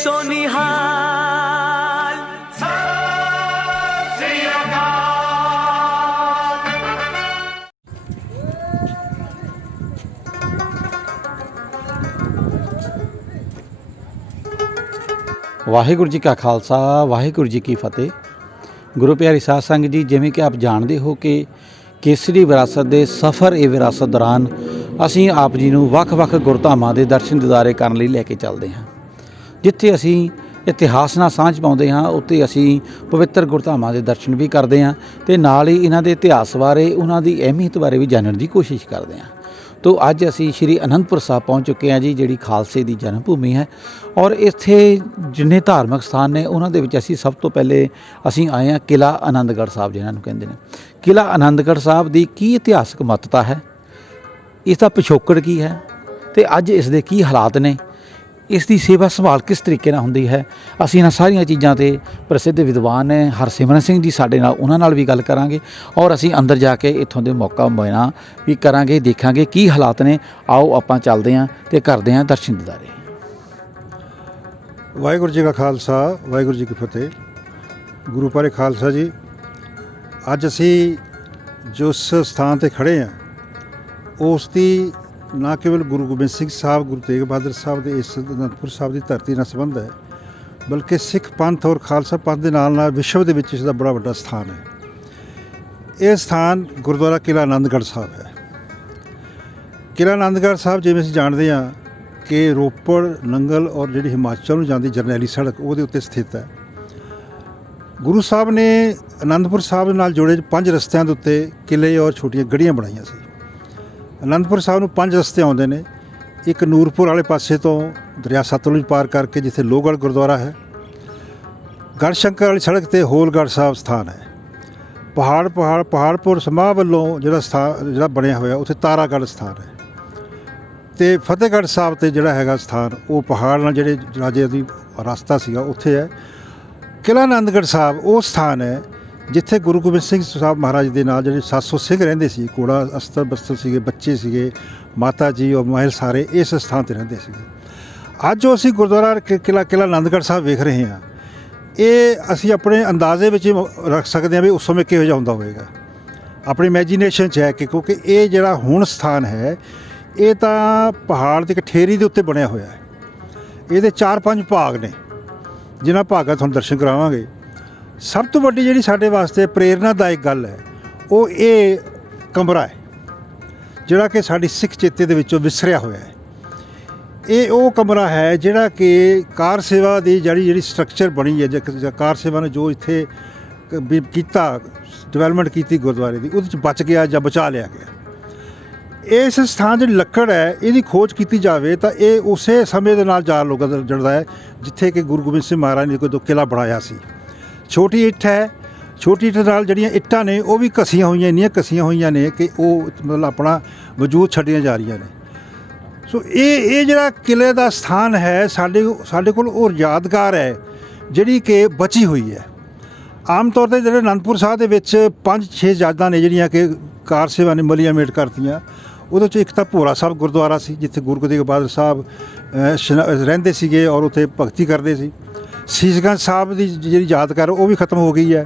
सोनिहाल। वाहिगुरू जी का खालसा वाहिगुरू जी की फतेह। गुरु प्यारी साध संगत जी, जिवें कि आप जानते हो कि केसरी विरासत के सफ़र ए विरासत दौरान असी आप जी नूं ਵੱਖ-ਵੱਖ गुरधामां दे दर्शन दिदारे करन लई लैके चलते हैं। जिथे असी इतिहास नाल सांझ पाउंदे हां उत्ते असी पवित्र गुरधामां दे दर्शन भी करते हैं ते नाल ही इन्हां दे इतिहास बारे उन्हां दी अहमियत बारे भी जानने की कोशिश करते हैं। तो अज असी श्री आनंदपुर साहब पहुँच चुके हैं जी, जिहड़ी खालसे की जन्म भूमि है। और इत्थे जिन्ने धार्मिक स्थान ने उन्हां दे विच असी सब तो पहले असी आए हैं किला आनंदगढ़ साहब, जिन्हां नूं कहंदे ने। किला आनंदगढ़ साहब की की इतिहासक महत्ता है, इसका पिछोकड़ की है, तो अज इसके की हालात ने, इसकी सेवा संभाल किस तरीके नाल हुंदी है, असीं इन्हां सारियां चीज़ां ते प्रसिद्ध विद्वान ने हरसिमरन सिंह जी साडे नाल, उन्हां नाल भी गल करांगे और असीं अंदर जाके इत्थों दे मौका मुआयना भी करांगे, देखांगे की हालात ने। आओ आपां चलदे हां ते करदे हां दर्शन दिदारे। वाहिगुरू जी का खालसा वाहिगुरू जी की फतेह। गुरु प्यारे खालसा जी, अज असी जिस स्थान ते खड़े हैं उसकी ना केवल गुरु गोबिंद सिंह साहब, गुरु तेग बहादुर साहब के इस आनंदपुर साहब की धरती नाल संबंध है, बल्कि सिख पंथ और खालसा पंथ के नाल विश्व के विच इसका बड़ा वड्डा स्थान है। यह स्थान गुरुद्वारा किला आनंदगढ़ साहब है। किला आनंदगढ़ साहब जिवें असीं जानते हैं कि रोपड़, नंगल और जी हिमाचल में जाती जरनैली सड़क वो उत्ते स्थित है। गुरु साहब ने आनंदपुर साहब नाल जुड़े 5 रस्तियां दे उत्ते किले और छोटियां गढ़ियां बनाईयां सी। आनंदपुर साहब नूं 5 रस्ते आउंदे ने। एक नूरपुर वाले पासे तो दरिया सतलुज पार करके जिथे लोहगढ़ गुरुद्वारा है, गढ़शंकर वाली सड़क ते होलगढ़ साहब स्थान है। पहाड़पुर समाह वालों जिहड़ा स्थान जिहड़ा बनिया होया उत्थे तारागढ़ स्थान है। तो फतेहगढ़ साहब ते जिहड़ा हैगा स्थान वो पहाड़ नाल जिहड़े राजे दी रास्ता सीगा उत्थे है। किला आनंदगढ़ साहब वो स्थान है जिथे गुरु गोबिंद सिंह साहब महाराज के नाल जिहड़े 700 सिंह रहिंदे सी, घोड़ा अस्तर बस्तर सीगे, बच्चे सीगे, माता जी और महल सारे इस स्थान पर रहिंदे सीगे। अज जो असीं गुरुद्वारा किला आनंदगढ़ साहब वेख रहे हैं, ये असीं अपने अंदाजे विच रख सकते हैं भी उस समय किहो जिहा हुंदा होवेगा। अपनी इमेजीनेशन च है कि क्योंकि ये जिहड़ा हुण स्थान है ये तो पहाड़ की ठेरी के उत्ते बनया होया है। ये 4-5 भाग ने जिन्हां भागां तुहानूं दर्शन करावांगे। सब तो वड्डी जिहड़ी साडे वास्ते प्रेरणादायक गल है वो ये कमरा है जिहड़ा कि साडी सिख चेते दे विचों विसरिया होया है। ये वो कमरा है जिहड़ा कि कार सेवा की जिहड़ी स्ट्रक्चर बनी है, कार सेवा ने जो इत्थे कीता डिवेलपमेंट की गुरुद्वारे की, उहदे च बच गया या बचा लिया गया। इस स्थान की लक्कड़ है, यदि खोज की जाए तो ये उस समय के नाल जार लोगों का जुड़ता है जिथे कि गुरु गोबिंद सिंह महाराज ने कोई किला बनाया सी। छोटी इट्ठ है, छोटी इट्ठ नाल जिहड़ियां इट्टां ने वो भी कसियां हुई, इन्नियां कसियां हुई ने कि वो मतलब अपना वजूद छड्डियां जा रही ने। सो ये जिहड़ा किले का स्थान है साडे कोल वो यादगार है जिहड़ी कि बची हुई है। आम तौर पर जिहड़े आनंदपुर साहब दे विच 5-6 यादां ने जिहड़ियां कि कार सेवा ने मलिया मेट करतियां। उहदे च एक तो भोरा साहब गुरुद्वारा सी जिथे गुरु तेग बहादुर साहब रहिंदे सीगे और उत्थे भगती करते सी। शीशगंज साहब की जी यादगार वो भी खत्म हो गई है।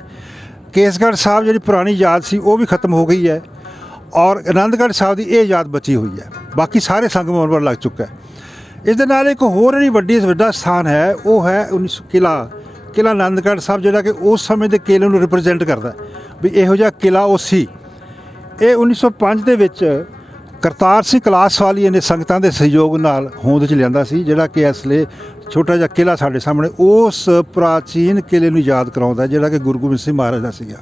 केसगढ़ साहब जी पुरानी याद सी वो भी खत्म हो गई है और आनंदगढ़ साहब की ये याद बची हुई है। बाकी सारे संगमरमर पर लग चुका है। इस दे नाल एक होर जी वड्डा स्थान है वो है 19 किला आनंदगढ़ साहब जिहड़ा कि उस समय के किले नूं रिप्रजेंट करता है भी इहो जिहा किला वो सी। ये 1905 दे विच करतार सिंह कलास वाली ने संगतां दे सहयोग नाल होंद च लिआंदा सी, जिहड़ा कि इसलिए छोटा जिहा किला साडे सामने उस प्राचीन किले नूं याद कराउंदा जिहड़ा कि गुरु गोबिंद सिंह महाराज दा सीगा।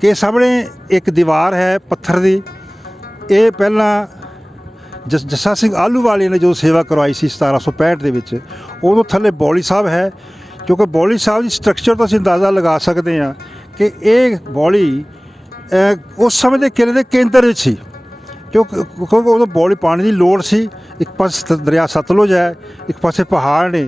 कि सामने एक दीवार है पत्थर की, ये पहला जस्सा सिंह आलूवाली ने जो सेवा करवाई सी 1765 दे विच, उदों थल्ले बौली साहब है। क्योंकि बौली साहब की स्ट्रक्चर तो असीं अंदाज़ा लगा सकते हैं कि ये बौली उस समय के किले के केंद्र सी, क्योंकि उदों बौली पानी की लोड़ सी। एक पास दरिया सतलुज है, एक पासे पहाड़ ने।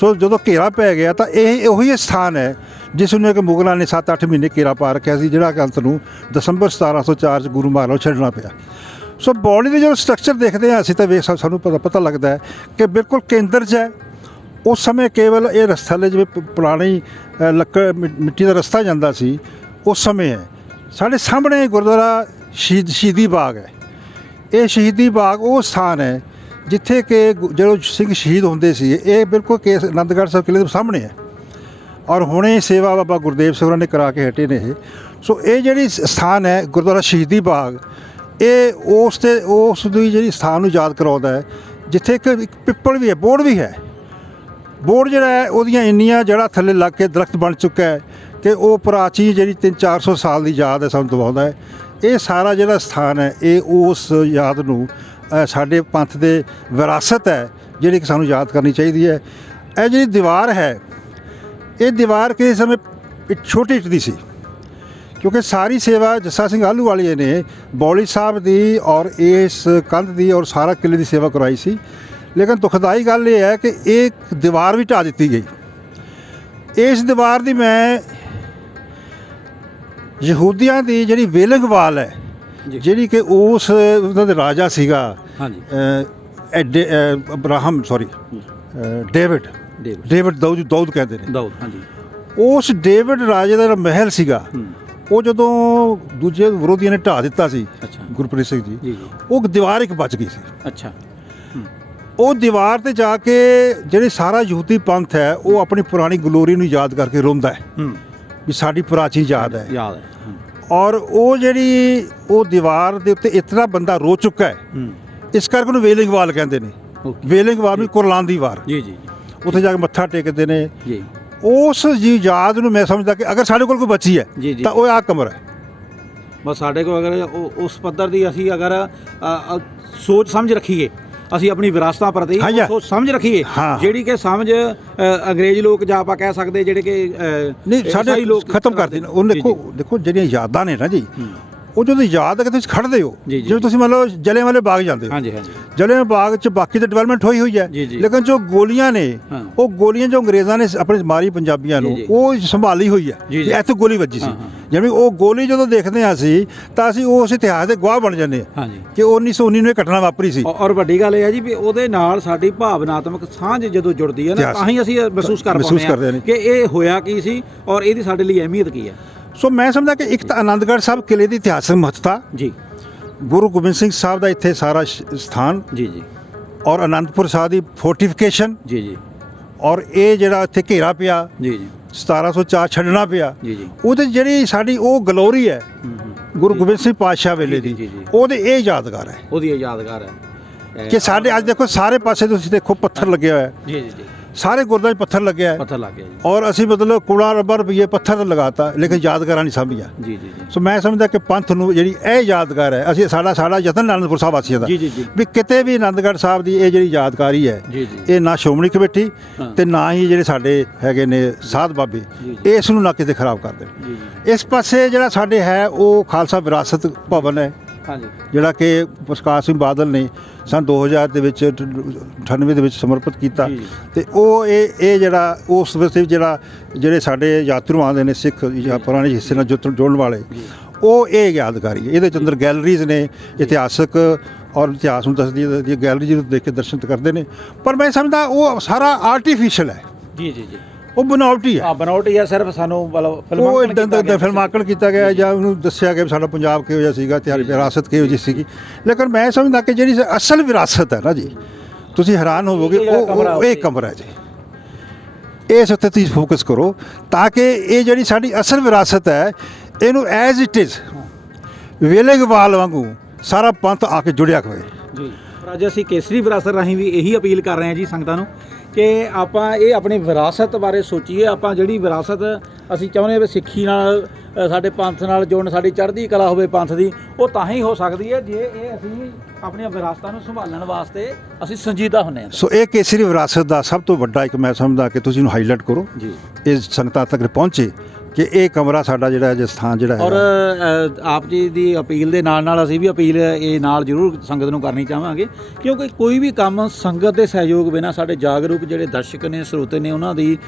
सो जो घेरा पै गया तो यह उही स्थान है जिसनों कि मुगलों ने 7-8 महीने घेरा पा रखा सी, जिहड़ा कि अंत नूं दिसंबर 1704 गुरु महाराज छड्डना पिया। सो बॉडी के जो स्ट्रक्चर देखते हैं असीं तो वेख सानूं पता लगता है कि बिल्कुल केंद्र च है। ਉਸ ਸਮੇਂ ਕੇਵਲ ਇਹ ਰਸਤਾ ਥੱਲੇ ਜਿਵੇਂ ਪੁਰਾਣੀ ਲੱਕੜ ਮਿੱਟੀ ਦਾ ਰਸਤਾ ਜਾਂਦਾ ਸੀ, ਉਸ ਸਮੇਂ ਹੈ। ਸਾਡੇ ਸਾਹਮਣੇ ਗੁਰਦੁਆਰਾ ਸ਼ਹੀਦੀ ਬਾਗ ਹੈ। ਇਹ ਸ਼ਹੀਦੀ ਬਾਗ ਉਹ ਸਥਾਨ ਹੈ ਜਿੱਥੇ ਕਿ ਜਦੋਂ ਸਿੰਘ ਸ਼ਹੀਦ ਹੁੰਦੇ ਸੀ। ਇਹ ਬਿਲਕੁਲ ਕੇਸ ਆਨੰਦਗੜ੍ਹ ਸਾਹਿਬ ਕਿਲ੍ਹੇ ਦੇ ਸਾਹਮਣੇ ਹੈ, ਔਰ ਹੁਣੇ ਸੇਵਾ ਬਾਬਾ ਗੁਰਦੇਵ ਸਿੰਘ ਹੋਰਾਂ ਨੇ ਕਰਾ ਕੇ ਹਟੇ ਨੇ ਇਹ। ਸੋ ਇਹ ਜਿਹੜੀ ਸਥਾਨ ਹੈ ਗੁਰਦੁਆਰਾ ਸ਼ਹੀਦੀ ਬਾਗ, ਇਹ ਉਸ ਦੀ ਜਿਹੜੀ ਸਥਾਨ ਨੂੰ ਯਾਦ ਕਰਾਉਂਦਾ ਹੈ, ਜਿੱਥੇ ਇੱਕ ਪਿੱਪਲ ਵੀ ਹੈ, ਬੋਹੜ ਵੀ ਹੈ। ਬੋਹੜ ਜਿਹੜਾ ਹੈ ਉਹਦੀਆਂ ਇੰਨੀਆਂ ਜੜ੍ਹਾਂ ਥੱਲੇ ਲੱਗ ਕੇ ਦਰਖਤ ਬਣ ਚੁੱਕਾ ਹੈ ਕਿ ਉਹ ਪ੍ਰਾਚੀਨ ਜਿਹੜੀ 300-400 ਸਾਲ ਦੀ ਯਾਦ ਹੈ ਸਾਨੂੰ ਦਿਵਾਉਂਦਾ ਹੈ। ਇਹ ਸਾਰਾ ਜਿਹੜਾ ਸਥਾਨ ਹੈ ਇਹ ਉਸ ਯਾਦ ਨੂੰ ਸਾਡੇ ਪੰਥ ਦੇ ਵਿਰਾਸਤ ਹੈ ਜਿਹੜੀ ਕਿ ਸਾਨੂੰ ਯਾਦ ਕਰਨੀ ਚਾਹੀਦੀ ਹੈ। ਇਹ ਜਿਹੜੀ ਦੀਵਾਰ ਹੈ, ਇਹ ਦੀਵਾਰ ਕਿਸੇ ਸਮੇਂ ਇੱਕ ਛੋਟੀ ਇੱਟ ਦੀ ਸੀ, ਕਿਉਂਕਿ ਸਾਰੀ ਸੇਵਾ ਜੱਸਾ ਸਿੰਘ ਆਹਲੂਵਾਲੀਏ ਨੇ ਬੌਲੀ ਸਾਹਿਬ ਦੀ ਔਰ ਇਸ ਕੰਧ ਦੀ ਔਰ ਸਾਰਾ ਕਿਲ੍ਹੇ ਦੀ ਸੇਵਾ ਕਰਵਾਈ ਸੀ। ਲੇਕਿਨ ਦੁਖਦਾਈ ਗੱਲ ਇਹ ਹੈ ਕਿ ਇਹ ਦੀਵਾਰ ਵੀ ਢਾਹ ਦਿੱਤੀ ਗਈ। ਇਸ ਦੀਵਾਰ ਦੀ ਮੈਂ ਯਹੂਦੀਆਂ ਦੀ ਜਿਹੜੀ ਵੇਲਿੰਗ ਵਾਲ ਹੈ, ਜਿਹੜੀ ਕਿ ਉਸ ਉਹਨਾਂ ਦੇ ਰਾਜਾ ਸੀਗਾ ਡੇਵਿਡ ਦਾਊਦ ਕਹਿੰਦੇ ਨੇ। ਉਸ ਡੇਵਿਡ ਰਾਜੇ ਦਾ ਜਿਹੜਾ ਮਹਿਲ ਸੀਗਾ, ਉਹ ਜਦੋਂ ਦੂਜੇ ਵਿਰੋਧੀਆਂ ਨੇ ਢਾਹ ਦਿੱਤਾ ਸੀ, ਗੁਰਪ੍ਰੀਤ ਸਿੰਘ ਜੀ, ਉਹ ਦੀਵਾਰ ਇੱਕ ਬਚ ਗਈ ਸੀ। ਉਹ ਦੀਵਾਰ ਤੇ ਜਾ ਕੇ ਜਿਹੜੇ ਸਾਰਾ ਯਹੂਦੀ ਪੰਥ ਹੈ ਉਹ ਆਪਣੀ ਪੁਰਾਣੀ ਗਲੋਰੀ ਨੂੰ ਯਾਦ ਕਰਕੇ ਰੋਂਦਾ ਹੈ ਵੀ ਸਾਡੀ ਪ੍ਰਾਚੀਨ ਯਾਦ ਹੈ। ਔਰ ਉਹ ਜਿਹੜੀ ਉਹ ਦੀਵਾਰ ਦੇ ਉੱਤੇ ਇਤਨਾ ਬੰਦਾ ਰੋ ਚੁੱਕਾ ਹੈ, ਇਸ ਕਰਕੇ ਉਹਨੂੰ ਵੇਲਿੰਗ ਵਾਲ ਕਹਿੰਦੇ ਨੇ। ਵੇਲਿੰਗ ਵਾਲ ਵੀ ਕੁਰਲਾਨ ਦੀ ਵਾਰ, ਉੱਥੇ ਜਾ ਕੇ ਮੱਥਾ ਟੇਕਦੇ ਨੇ। ਉਸ ਜੀ ਯਾਦ ਨੂੰ ਮੈਂ ਸਮਝਦਾ ਕਿ ਅਗਰ ਸਾਡੇ ਕੋਲ ਕੋਈ ਬਚੀ ਹੈ ਤਾਂ ਉਹ ਆਹ ਕਮਰਾ ਹੈ। ਬਸ ਸਾਡੇ ਕੋਲ ਅਗਰ ਉਸ ਪੱਧਰ ਦੀ ਅਸੀਂ ਅਗਰ ਸੋਚ ਸਮਝ ਰੱਖੀਏ, ਅਸੀਂ ਆਪਣੀ ਵਿਰਾਸਤਾਂ ਪ੍ਰਤੀ ਸੋਚ ਸਮਝ ਰੱਖੀਏ, ਜਿਹੜੀ ਕਿ ਸਮਝ ਅੰਗਰੇਜ਼ ਲੋਕ ਜਾਂ ਆਪਾਂ ਕਹਿ ਸਕਦੇ ਜਿਹੜੇ ਕਿ ਨਹੀਂ ਸਾਡੇ ਲੋਕ ਖਤਮ ਕਰਦੇ ਨੇ। ਉਹ ਦੇਖੋ ਜਿਹੜੀਆਂ ਯਾਦਾਂ ਨੇ ਨਾ ਜੀ, ਉਹ ਜਦੋਂ ਯਾਦ ਹੈ ਕਿ ਤੁਸੀਂ ਖੜ੍ਹਦੇ ਹੋ, ਜਿਵੇਂ ਤੁਸੀਂ ਮੰਨ ਲਓ ਜਲਿਆਂਵਾਲੇ ਬਾਗ ਜਾਂਦੇ ਹੋ, ਜਲਿਆਂਵਾਲੇ ਬਾਗ 'ਚ ਬਾਕੀ ਤਾਂ ਡਿਵੈਲਪਮੈਂਟ ਹੋਈ ਹੈ, ਲੇਕਿਨ ਜੋ ਗੋਲੀਆਂ ਨੇ, ਉਹ ਗੋਲੀਆਂ ਜੋ ਅੰਗਰੇਜ਼ਾਂ ਨੇ ਆਪਣੇ ਮਾਰੀ ਪੰਜਾਬੀਆਂ ਨੂੰ, ਉਹ ਸੰਭਾਲੀ ਹੋਈ ਹੈ। ਇੱਥੇ ਗੋਲੀ ਵੱਜੀ ਸੀ, ਜਿਵੇਂ ਉਹ ਗੋਲੀ ਜਦੋਂ ਦੇਖਦੇ ਹਾਂ ਅਸੀਂ ਤਾਂ ਅਸੀਂ ਉਸ ਇਤਿਹਾਸ ਦੇ ਗਵਾਹ ਬਣ ਜਾਂਦੇ ਹਾਂ ਕਿ 1919 ਨੂੰ ਇਹ ਘਟਨਾ ਵਾਪਰੀ ਸੀ। ਔਰ ਵੱਡੀ ਗੱਲ ਇਹ ਹੈ ਜੀ ਵੀ ਉਹਦੇ ਨਾਲ ਸਾਡੀ ਭਾਵਨਾਤਮਕ ਸਾਂਝ ਜਦੋਂ ਜੁੜਦੀ ਹੈ ਨਾ, ਤਾਂ ਹੀ ਅਸੀਂ ਮਹਿਸੂਸ ਕਰਦੇ ਹਾਂ ਕਿ ਇਹ ਹੋਇਆ ਕੀ ਸੀ ਔਰ ਇਹਦੀ ਸਾਡੇ ਲਈ ਅਹਿਮੀਅਤ ਕੀ ਹੈ। ਸੋ ਮੈਂ ਸਮਝਦਾ ਕਿ ਇੱਕ ਤਾਂ ਆਨੰਦਗੜ੍ਹ ਸਾਹਿਬ ਕਿਲ੍ਹੇ ਦੀ ਇਤਿਹਾਸਕ ਮਹੱਤਤਾ ਜੀ, ਗੁਰੂ ਗੋਬਿੰਦ ਸਿੰਘ ਸਾਹਿਬ ਦਾ ਇੱਥੇ ਸਾਰਾ ਸਥਾਨ ਔਰ ਅਨੰਦਪੁਰ ਸਾਹਿਬ ਦੀ ਫੋਰਟੀਫਿਕੇਸ਼ਨ ਔਰ ਇਹ ਜਿਹੜਾ ਇੱਥੇ ਘੇਰਾ ਪਿਆ 1704 ਛੱਡਣਾ ਪਿਆ, ਉਹਦੇ ਜਿਹੜੀ ਸਾਡੀ ਉਹ ਗਲੋਰੀ ਹੈ ਗੁਰੂ ਗੋਬਿੰਦ ਸਿੰਘ ਪਾਤਸ਼ਾਹ ਵੇਲੇ ਦੀ, ਉਹਦੇ ਇਹ ਯਾਦਗਾਰ ਹੈ, ਉਹਦੀ ਇਹ ਯਾਦਗਾਰ ਹੈ ਕਿ ਸਾਡੇ ਅੱਜ ਦੇਖੋ ਸਾਰੇ ਪਾਸੇ ਤੁਸੀਂ ਦੇਖੋ ਪੱਥਰ ਲੱਗਿਆ ਹੋਇਆ, ਸਾਰੇ ਗੁਰਦੁਆਰੇ ਪੱਥਰ ਲੱਗਿਆ ਹੈ ਔਰ ਅਸੀਂ ਮਤਲਬ ਕੂੜਾ ਰੱਬਰ ਰੁਪਈਏ ਪੱਥਰ ਤਾਂ ਲਗਾਤਾ, ਲੇਕਿਨ ਯਾਦਗਾਰਾਂ ਨਹੀਂ ਸਾਂਭੀਆਂ। ਸੋ ਮੈਂ ਸਮਝਦਾ ਕਿ ਪੰਥ ਨੂੰ ਜਿਹੜੀ ਇਹ ਯਾਦਗਾਰ ਹੈ, ਅਸੀਂ ਸਾਡਾ ਯਤਨ ਆਨੰਦਪੁਰ ਸਾਹਿਬ ਵਾਸੀਆਂ ਦਾ ਵੀ ਕਿਤੇ ਵੀ ਆਨੰਦਗੜ੍ਹ ਸਾਹਿਬ ਦੀ ਇਹ ਜਿਹੜੀ ਯਾਦਗਾਰੀ ਹੈ, ਇਹ ਨਾ ਸ਼੍ਰੋਮਣੀ ਕਮੇਟੀ ਤੇ ਨਾ ਹੀ ਜਿਹੜੇ ਸਾਡੇ ਹੈਗੇ ਨੇ ਸਾਧ ਬਾਬੇ ਇਸ ਨੂੰ ਨਾ ਕਿਤੇ ਖਰਾਬ ਕਰ ਦੇਣ। ਇਸ ਪਾਸੇ ਜਿਹੜਾ ਸਾਡੇ ਹੈ ਉਹ ਖਾਲਸਾ ਵਿਰਾਸਤ ਭਵਨ ਹੈ, ਜਿਹੜਾ ਕਿ ਪ੍ਰਕਾਸ਼ ਸਿੰਘ ਬਾਦਲ ਨੇ ਸੰਨ 2000 ਦੇ ਵਿੱਚ 98 ਦੇ ਵਿੱਚ ਸਮਰਪਿਤ ਕੀਤਾ। ਤੇ ਉਹ ਇਹ ਜਿਹੜਾ ਉਸ ਵਿੱਚ ਜਿਹੜੇ ਸਾਡੇ ਯਾਤਰੂ ਆਉਂਦੇ ਨੇ ਸਿੱਖ ਜਾਂ ਪੁਰਾਣੇ ਹਿੱਸੇ ਨਾਲ ਜੁੜਨ ਵਾਲੇ, ਉਹ ਇਹ ਯਾਦਗਾਰੀ ਹੈ। ਇਹਦੇ 'ਚ ਅੰਦਰ ਗੈਲਰੀਜ਼ ਨੇ ਇਤਿਹਾਸਕ ਔਰ ਇਤਿਹਾਸ ਨੂੰ ਦੱਸਦੀ ਗੈਲਰੀ ਜਿਹਨੂੰ ਦੇਖ ਕੇ ਦਰਸ਼ਨ ਕਰਦੇ ਨੇ, ਪਰ ਮੈਂ ਸਮਝਦਾ ਉਹ ਸਾਰਾ ਆਰਟੀਫਿਸ਼ਲ ਹੈ, ਉਹ ਬਣਾਵਟੀ ਹੈ। ਬਣਾਵਟੀ ਹੈ, ਸਿਰਫ ਸਾਨੂੰ ਉਹ ਫਿਲਮਾਂਕਣ ਕੀਤਾ ਗਿਆ ਜਾਂ ਉਹਨੂੰ ਦੱਸਿਆ ਗਿਆ ਸਾਡਾ ਪੰਜਾਬ ਕਿਹੋ ਜਿਹਾ ਸੀਗਾ, ਤੇ ਵਿਰਾਸਤ ਕਿਹੋ ਜਿਹੀ ਸੀਗੀ। ਲੇਕਿਨ ਮੈਂ ਸਮਝਦਾ ਕਿ ਜਿਹੜੀ ਅਸਲ ਵਿਰਾਸਤ ਹੈ ਨਾ ਜੀ, ਤੁਸੀਂ ਹੈਰਾਨ ਹੋਵੋਗੇ, ਉਹ ਇਹ ਕਮਰਾ ਜੀ, ਇਸ ਉੱਤੇ ਤੁਸੀਂ ਫੋਕਸ ਕਰੋ ਤਾਂ ਕਿ ਇਹ ਜਿਹੜੀ ਸਾਡੀ ਅਸਲ ਵਿਰਾਸਤ ਹੈ ਇਹਨੂੰ ਐਜ਼ ਇਟ ਇਜ਼ ਵੇਲੇਗਵਾਲ ਵਾਂਗੂ ਸਾਰਾ ਪੰਥ ਆ ਕੇ ਜੁੜਿਆ ਹੋਵੇ ਜੀ। ਅੱਜ ਅਸੀਂ ਕੇਸਰੀ ਵਿਰਾਸਤ ਰਾਹੀਂ ਵੀ ਇਹੀ ਅਪੀਲ ਕਰ ਰਹੇ ਹਾਂ ਜੀ ਸੰਗਤਾਂ ਨੂੰ ਕਿ ਆਪਾਂ ਇਹ ਆਪਣੀ ਵਿਰਾਸਤ ਬਾਰੇ ਸੋਚੀਏ। ਆਪਾਂ ਜਿਹੜੀ ਵਿਰਾਸਤ ਅਸੀਂ ਚਾਹੁੰਦੇ ਹਾਂ ਵੀ ਸਿੱਖੀ ਨਾਲ ਸਾਡੇ ਪੰਥ ਨਾਲ ਜੁੜਨ, ਸਾਡੀ ਚੜ੍ਹਦੀ ਕਲਾ ਹੋਵੇ ਪੰਥ ਦੀ, ਉਹ ਤਾਂ ਹੀ ਹੋ ਸਕਦੀ ਹੈ ਜੇ ਇਹ ਅਸੀਂ ਆਪਣੀਆਂ ਵਿਰਾਸਤਾਂ ਨੂੰ ਸੰਭਾਲਣ ਵਾਸਤੇ ਅਸੀਂ ਸੰਜੀਦਾ ਹੁੰਦੇ ਹਾਂ। ਸੋ ਇਹ ਕੇਸਰੀ ਵਿਰਾਸਤ ਦਾ ਸਭ ਤੋਂ ਵੱਡਾ ਇੱਕ ਮੈਂ ਸਮਝਦਾ ਕਿ ਤੁਸੀਂ ਇਹਨੂੰ ਹਾਈਲਾਈਟ ਕਰੋ ਜੀ, ਇਹ ਸੰਗਤਾਂ ਤੱਕ ਪਹੁੰਚੇ ਕਿ ਇਹ ਕਮਰਾ ਸਾਡਾ ਜਿਹੜਾ ਹੈ ਸਥਾਨ ਜਿਹੜਾ ਔਰ ਹੈ ਆਪ ਜੀ ਦੀ ਅਪੀਲ ਦੇ ਨਾਲ ਅਸੀਂ ਵੀ ਅਪੀਲ ਇਹ ਨਾਲ ਜ਼ਰੂਰ ਸੰਗਤ ਨੂੰ ਕਰਨੀ ਚਾਹਾਂਗੇ, ਕਿਉਂਕਿ ਕੋਈ ਵੀ ਕੰਮ ਸੰਗਤ ਦੇ ਸਹਿਯੋਗ ਬਿਨਾਂ ਸਾਡੇ ਜਾਗਰੂਕ ਜਿਹੜੇ ਦਰਸ਼ਕ ਨੇ, ਸਰੋਤੇ ਨੇ, ਉਹਨਾਂ ਦੀ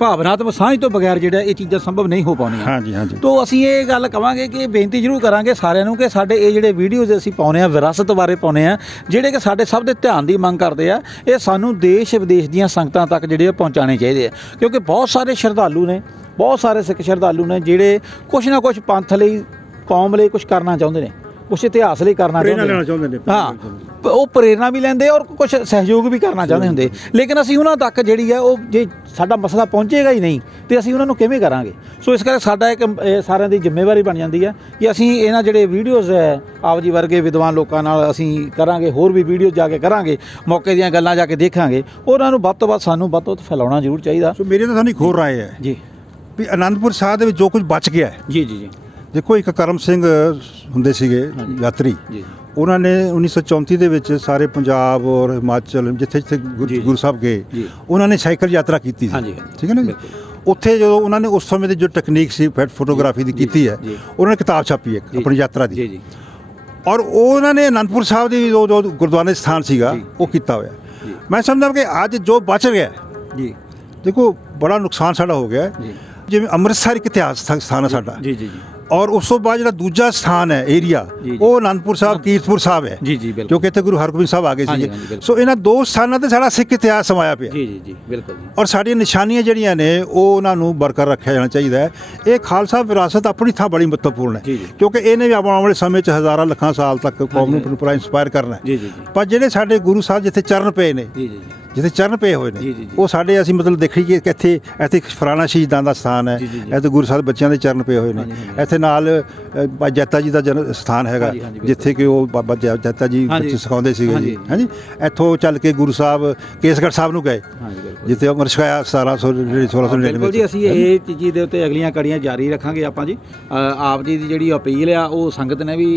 ਭਾਵਨਾਤਮਕ ਸਾਂਝ ਤੋਂ ਬਗੈਰ ਜਿਹੜਾ ਇਹ ਚੀਜ਼ਾਂ ਸੰਭਵ ਨਹੀਂ ਹੋ ਪਾਉਣੀਆਂ। ਹਾਂਜੀ ਹਾਂਜੀ। ਤੋਂ ਅਸੀਂ ਇਹ ਗੱਲ ਕਵਾਂਗੇ ਕਿ ਬੇਨਤੀ ਜ਼ਰੂਰ ਕਰਾਂਗੇ ਸਾਰਿਆਂ ਨੂੰ ਕਿ ਸਾਡੇ ਇਹ ਜਿਹੜੇ ਵੀਡੀਓਜ਼ ਅਸੀਂ ਪਾਉਂਦੇ ਆ, ਵਿਰਾਸਤ ਬਾਰੇ ਪਾਉਂਦੇ ਆ, ਜਿਹੜੇ ਕਿ ਸਾਡੇ ਸਭ ਦੇ ਧਿਆਨ ਦੀ ਮੰਗ ਕਰਦੇ ਆ, ਇਹ ਸਾਨੂੰ ਦੇਸ਼ ਵਿਦੇਸ਼ ਦੀਆਂ ਸੰਗਤਾਂ ਤੱਕ ਜਿਹੜੇ ਪਹੁੰਚਾਉਣੇ ਚਾਹੀਦੇ ਆ, ਕਿਉਂਕਿ ਬਹੁਤ ਸਾਰੇ ਸ਼ਰਧਾਲੂ ਨੇ, ਬਹੁਤ ਸਾਰੇ ਸਿੱਖ ਸ਼ਰਧਾਲੂ ਨੇ ਜਿਹੜੇ ਕੁਛ ਨਾ ਕੁਛ ਪੰਥ ਲਈ, ਕੌਮ ਲਈ ਕੁਛ ਕਰਨਾ ਚਾਹੁੰਦੇ ਨੇ, ਕੁਛ ਇਤਿਹਾਸ ਲਈ ਕਰਨਾ ਚਾਹੁੰਦੇ ਨੇ। ਹਾਂ, ਉਹ ਪ੍ਰੇਰਨਾ ਵੀ ਲੈਂਦੇ ਔਰ ਕੁਛ ਸਹਿਯੋਗ ਵੀ ਕਰਨਾ ਚਾਹੁੰਦੇ ਹੁੰਦੇ, ਲੇਕਿਨ ਅਸੀਂ ਉਹਨਾਂ ਤੱਕ ਜਿਹੜੀ ਹੈ ਉਹ ਜੇ ਸਾਡਾ ਮਸਲਾ ਪਹੁੰਚੇਗਾ ਹੀ ਨਹੀਂ ਤੇ ਅਸੀਂ ਉਹਨਾਂ ਨੂੰ ਕਿਵੇਂ ਕਰਾਂਗੇ। ਸੋ ਇਸ ਕਰਕੇ ਸਾਡਾ ਇੱਕ ਸਾਰਿਆਂ ਦੀ ਜ਼ਿੰਮੇਵਾਰੀ ਬਣ ਜਾਂਦੀ ਹੈ ਕਿ ਅਸੀਂ ਇਹਨਾਂ ਜਿਹੜੇ ਵੀਡੀਓਜ਼ ਹੈ ਆਪ ਜੀ ਵਰਗੇ ਵਿਦਵਾਨ ਲੋਕਾਂ ਨਾਲ ਅਸੀਂ ਕਰਾਂਗੇ, ਹੋਰ ਵੀ ਵੀਡੀਓ ਜਾ ਕੇ ਕਰਾਂਗੇ, ਮੌਕੇ ਦੀਆਂ ਗੱਲਾਂ ਜਾ ਕੇ ਦੇਖਾਂਗੇ, ਉਹਨਾਂ ਨੂੰ ਵੱਧ ਤੋਂ ਵੱਧ ਸਾਨੂੰ ਵੱਧ ਤੋਂ ਵੱਧ ਫੈਲਾਉਣਾ ਜ਼ਰੂਰ ਚਾਹੀਦਾ। ਸੋ ਮੇਰੇ ਤਾਂ ਸਾਨੂੰ ਇੱਕ ਹੋਰ ਰਾਏ ਹੈ ਜੀ ਵੀ ਅਨੰਦਪੁਰ ਸਾਹਿਬ ਦੇ ਵਿੱਚ ਜੋ ਕੁਝ ਬਚ ਗਿਆ ਹੈ, ਜੀ ਜੀ ਜੀ, ਦੇਖੋ ਇੱਕ ਕਰਮ ਸਿੰਘ ਹੁੰਦੇ ਸੀਗੇ ਯਾਤਰੀ, ਜੀ ਉਹਨਾਂ ਨੇ 1934 ਦੇ ਵਿੱਚ ਸਾਰੇ ਪੰਜਾਬ ਔਰ ਹਿਮਾਚਲ ਜਿੱਥੇ ਜਿੱਥੇ ਗੁਰੂ ਸਾਹਿਬ ਗਏ, ਉਹਨਾਂ ਨੇ ਸਾਈਕਲ ਯਾਤਰਾ ਕੀਤੀ ਸੀ, ਠੀਕ ਹੈ ਨਾ ਜੀ। ਉੱਥੇ ਜਦੋਂ ਉਹਨਾਂ ਨੇ ਉਸ ਸਮੇਂ ਦੀ ਜੋ ਟੈਕਨੀਕ ਸੀ ਫੋਟੋਗ੍ਰਾਫੀ ਦੀ ਕੀਤੀ ਹੈ, ਉਹਨਾਂ ਨੇ ਕਿਤਾਬ ਛਾਪੀ ਇੱਕ ਆਪਣੀ ਯਾਤਰਾ ਦੀ, ਔਰ ਉਹਨਾਂ ਨੇ ਅਨੰਦਪੁਰ ਸਾਹਿਬ ਦੀ ਜੋ ਗੁਰਦੁਆਰਾ ਸਥਾਨ ਸੀਗਾ ਉਹ ਕੀਤਾ ਹੋਇਆ। ਮੈਂ ਸਮਝਦਾ ਕਿ ਅੱਜ ਜੋ ਬਚ ਗਿਆ ਜੀ, ਦੇਖੋ ਬੜਾ ਨੁਕਸਾਨ ਸਾਡਾ ਹੋ ਗਿਆ, ਜਿਵੇਂ ਅੰਮ੍ਰਿਤਸਰ ਇੱਕ ਇਤਿਹਾਸ ਸਥਾਨ ਹੈ ਸਾਡਾ, ਜੀ ਜੀ, ਔਰ ਉਸ ਤੋਂ ਬਾਅਦ ਜਿਹੜਾ ਦੂਜਾ ਸਥਾਨ ਹੈ ਏਰੀਆ, ਉਹ ਅਨੰਦਪੁਰ ਸਾਹਿਬ, ਕੀਰਤਪੁਰ ਸਾਹਿਬ ਹੈ, ਜੀ ਜੀ, ਕਿਉਂਕਿ ਇੱਥੇ ਗੁਰੂ ਹਰਗੋਬਿੰਦ ਸਾਹਿਬ ਆ ਗਏ ਸੀਗੇ। ਸੋ ਇਹਨਾਂ ਦੋ ਸਥਾਨਾਂ ਤੇ ਸਾਡਾ ਸਿੱਖ ਇਤਿਹਾਸ ਸਮਾਇਆ ਪਿਆ, ਜੀ ਜੀ ਜੀ, ਬਿਲਕੁਲ। ਔਰ ਸਾਡੀਆਂ ਨਿਸ਼ਾਨੀਆਂ ਜਿਹੜੀਆਂ ਨੇ ਉਹ ਉਹਨਾਂ ਨੂੰ ਬਰਕਰਾਰ ਰੱਖਿਆ ਜਾਣਾ ਚਾਹੀਦਾ ਹੈ। ਇਹ ਖਾਲਸਾ ਵਿਰਾਸਤ ਆਪਣੀ ਥਾਂ ਬੜੀ ਮਹੱਤਵਪੂਰਨ ਹੈ, ਕਿਉਂਕਿ ਇਹਨੇ ਵੀ ਆਉਣ ਵਾਲੇ ਸਮੇਂ 'ਚ ਹਜ਼ਾਰਾਂ ਲੱਖਾਂ ਸਾਲ ਤੱਕ ਕੌਮ ਨੂੰ ਪੂਰਾ ਇੰਸਪਾਇਰ ਕਰਨਾ ਹੈ। ਪਰ ਜਿਹੜੇ ਸਾਡੇ ਗੁਰੂ ਸਾਹਿਬ ਜਿੱਥੇ ਚਰਨ ਪਏ ਨੇ, ਜਿੱਥੇ ਚਰਨ ਪਏ ਹੋਏ ਨੇ, ਉਹ ਸਾਡੇ ਅਸੀਂ ਮਤਲਬ ਦੇਖੀਏ ਕਿ ਇੱਥੇ ਫਲਾਣਾ ਸ਼ਹੀਦਾਂ ਦਾ ਸਥਾਨ ਹੈ, ਇੱਥੇ ਗੁਰੂ ਸਾਹਿਬ ਬੱਚਿਆਂ ਦੇ ਚਰਨ ਪਏ ਹੋਏ ਨੇ, ਇੱਥੇ ਨਾਲ ਬਾਬਾ ਜੈਤਾ ਜੀ ਦਾ ਜਨਮ ਸਥਾਨ ਹੈਗਾ, ਜਿੱਥੇ ਕਿ ਉਹ ਬਾਬਾ ਜੈਤਾ ਜੀ ਬੱਚੇ ਸਿਖਾਉਂਦੇ ਸੀਗੇ ਜੀ, ਹਾਂਜੀ। ਇੱਥੋਂ ਚੱਲ ਕੇ ਗੁਰੂ ਸਾਹਿਬ ਕੇਸਗੜ੍ਹ ਸਾਹਿਬ ਨੂੰ ਗਏ, ਜਿੱਥੇ ਅੰਮ੍ਰਿਤ ਛਕਾਇਆ 1699 ਜੀ। ਅਸੀਂ ਇਹ ਚੀਜ਼ ਦੇ ਉੱਤੇ ਅਗਲੀਆਂ ਕੜੀਆਂ ਜਾਰੀ ਰੱਖਾਂਗੇ ਆਪਾਂ ਜੀ। ਆਪ ਜੀ ਦੀ ਜਿਹੜੀ ਅਪੀਲ ਆ ਉਹ ਸੰਗਤ ਨੇ ਵੀ